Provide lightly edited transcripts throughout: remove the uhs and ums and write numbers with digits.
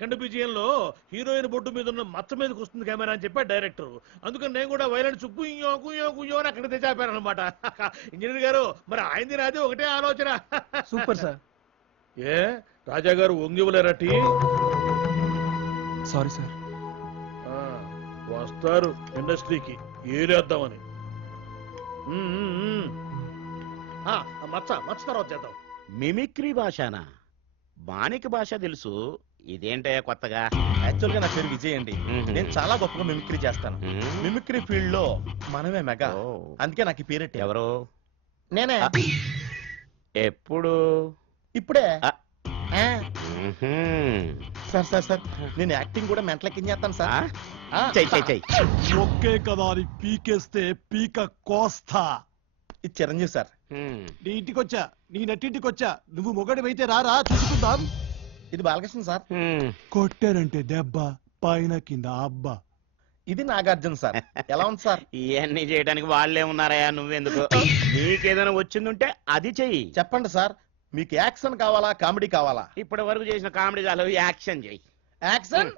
Second విజయంలో heroine బొట్టు మీద ఉన్న మచ్చ మీదకి వస్తుంది కెమెరా అని చెప్పాడు డైరెక్టర్. అందుకని నేను కూడా వైలెన్స్ కుయ్యో కుయ్యో కుయ్యో అని అక్కడ తెచ్చాపాను అనమాట. ఇంజనీర్ గారు మరి ఆయనది నాది ఒకటే ఆలోచన. Super sir. ఏ రాజా గారు వంగివలేరటి? Sorry sir. వస్తారు ఇండస్ట్రీకి ఏలేద్దామని. మచ్చ మచ్చ తర్వాత చేద్దాం. మిమిక్రీ భాషనా? మాణిక భాష తెలుసు, ఇదేంటయ్యా కొత్తగా? యాక్చువల్ గా నా పేరు విజయ్ అండి. నేను చాలా గొప్పగా మిమిక్రీ చేస్తాను. మిమిక్రీ ఫీల్డ్ లో మనమే మెగా, అందుకే నాకు ఈ పేరెట్. ఎవరు? నేనే. ఎప్పుడు? ఇప్పుడే. మ్మ్హ్మ్. సార్ సార్ సార్ నేను యాక్టింగ్ కూడా మెంటలెక్కించేస్తాను సార్. చెయ్యి చెయ్యి. ఒకే కదా అని పీకేస్తే పీక కోస్తా. ఇది చిరంజీవి సార్. నీ ఇంటికి వచ్చా, నీ నట్టింటికి వచ్చా, నువ్వు మొగడివైతే రారా చూసుకుందాం. ఇది బాలకృష్ణ సార్. కొట్టారంటే దెబ్బ, పైన కింద అబ్బా. ఇది నాగార్జున సార్. ఎలా ఉంది సార్? ఇవన్నీ చేయడానికి వాళ్ళే ఉన్నారయ్యా, నువ్వెందుకు? నీకేదైనా వచ్చిందుంటే అది చెయ్యి. చెప్పండి సార్, మీకు యాక్షన్ కావాలా కామెడీ కావాలా? ఇప్పటి వరకు చేసిన కామెడీ చాలు, యాక్షన్ చెయ్యి. యాక్షన్.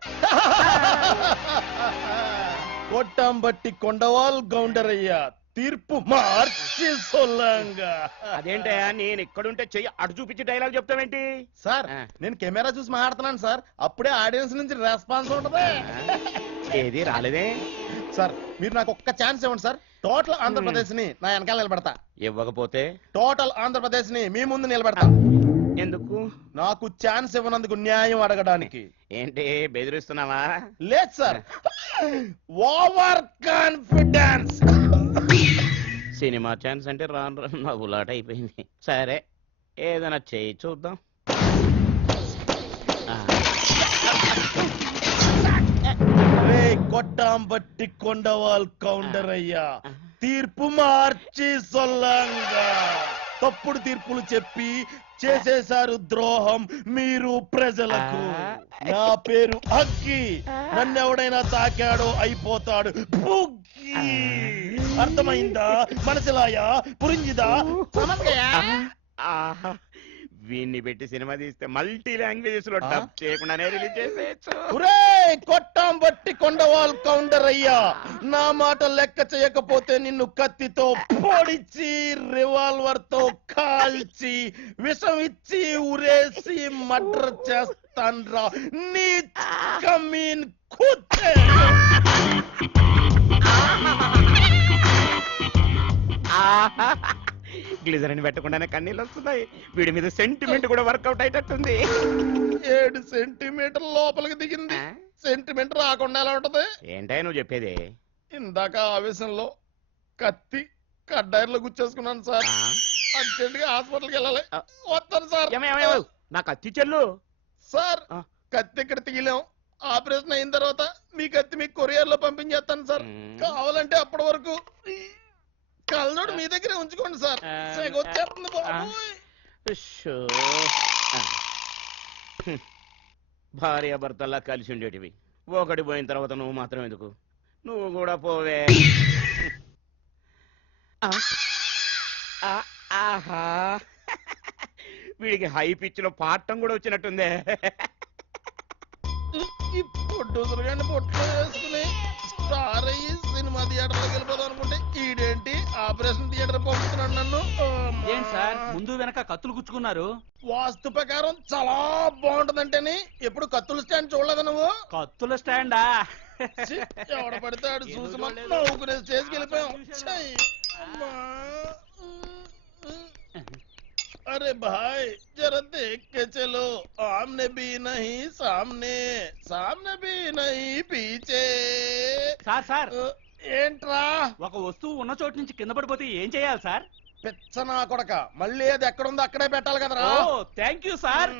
కొట్టం బట్టి కొండవాల్ గౌండరయ్యా, తీర్పు మార్చి సొల్లంగా. అదేంటయ్యా, నేను ఇక్కడుంటే చెయ్యి అటు చూపించి డైలాగ్ చెప్తావేంటి? సార్ నేను కెమెరా చూసి మాట్లాడుతున్నాను సార్, అప్పుడే ఆడియన్స్ నుంచి రెస్పాన్స్ ఉంటది. ఏది రాలేదే సార్, మీరు నాకు ఒక్క ఛాన్స్ ఇవ్వండి సార్. టోటల్ ఆంధ్రప్రదేశ్ ని నా వెనకాల నిలబెడతా. ఇవ్వకపోతే? టోటల్ ఆంధ్రప్రదేశ్ ని మీ ముందు నిలబెడతా. ఎందుకు? నాకు ఛాన్స్ ఇవ్వనందుకు న్యాయం అడగడానికి. ఏంటి బెదిరిస్తున్నావా? లేదు sir, over confidence. Cinema chance అంటే రాను రాను నవ్వులాట అయిపోయింది. సరే ఏదైనా చేయి చూద్దాం. కొట్టాం బట్టి కొండవాల్ కౌంటర్ అయ్యా, తీర్పు మార్చి సొల్లంగా. తప్పుడు తీర్పులు చెప్పి చేసేశారు ద్రోహం మీరు ప్రజలకు. నా పేరు అగ్గి, నన్నెవడైనా తాకాడో అయిపోతాడు బుగ్గి. అర్థమైందా? మనసులాయా పురింజిదా? వీన్ని పెట్టి సినిమా తీస్తే మల్టీ లాంగ్వేజెస్ లో డబ్ చేయకుండానే రిలీజ్ చేసేయచ్చు. కొట్టాం బట్టి కొండవాల్ కౌంటర్ అయ్యా, నా మాట లెక్క చేయకపోతే నిన్ను కత్తితో పొడిచి రివాల్వర్ తో కాల్చి విషం ఇచ్చి ఉరేసి మర్డర్ చేస్తాన్రా నీ కమీన్ కుత్తే. గ్లిజరిన్ పెట్టకుండానే కన్నీళ్ళు వస్తున్నాయి. వీడి మీద సెంటిమెంట్ కూడా వర్కౌట్ అయ్యేటట్టుంది. 7 సెంటీమీటర్ లోపలికి దిగింది. సెంటిమెంట్ రాకుండా ఎలా ఉంటది? ఏంటయ్య నువ్వు చెప్పేది? ఇందాక ఆవేశంలో కత్తి కడ్డాయిలో గుచ్చేసుకున్నాను సార్. అర్జెంట్ గా హాస్పిటల్కి వెళ్ళాలి. వస్తాను సార్. నా కత్తి చెల్లు. సార్ కత్తి ఇక్కడ తీయలేం. ఆపరేషన్ అయిన తర్వాత మీ కత్తి మీకు కొరియర్ లో పంపించేస్తాను సార్. కావాలంటే అప్పటి వరకు కళ్ళోడు మీ దగ్గరే ఉంచుకోండి సార్. వచ్చేస్తుంది భార్య భర్తల్లా కలిసి ఉండేటివి, ఒకటి పోయిన తర్వాత నువ్వు మాత్రం ఎందుకు? నువ్వు కూడా పోవే. ఆహా, వీడికి హై పిచ్ లో పాఠం కూడా వచ్చినట్టుందే. పొట్టుసులు కానీ పొట్టు వేసుకుని స్టార్ అయ్యి సినిమా థియేటర్లోకి వెళ్ళిపోదాం అనుకుంటే ఈడేంటి ఆపరేషన్ థియేటర్ పంపుతున్నాడు నన్ను. ఏంటి సార్ ముందు వెనక కత్తులు గుచ్చుకున్నారు? వాస్తు ప్రకారం చాలా బాగుంటదంటేని ఎప్పుడు కత్తుల స్టాండ్ చూడలేదు నువ్వు? కత్తుల స్టాండా? ఎవడ పడతాడు చూసి నవ్వుకునే స్టేజ్కి వెళ్ళిపోయాం. अरे भाई जरा देख के चलो, आमने भी नहीं सामने, सामने भी नहीं पीछे. సార్ సార్ ఏంట్రా? ఒక వస్తువు ఉన్న చోటు నుంచి కింద పడిపోతే ఏం చేయాలి సార్? పిచ్చనా కొడక, మళ్ళీ అది ఎక్కడుందో అక్కడే పెట్టాలి కదరా. Thank you sir.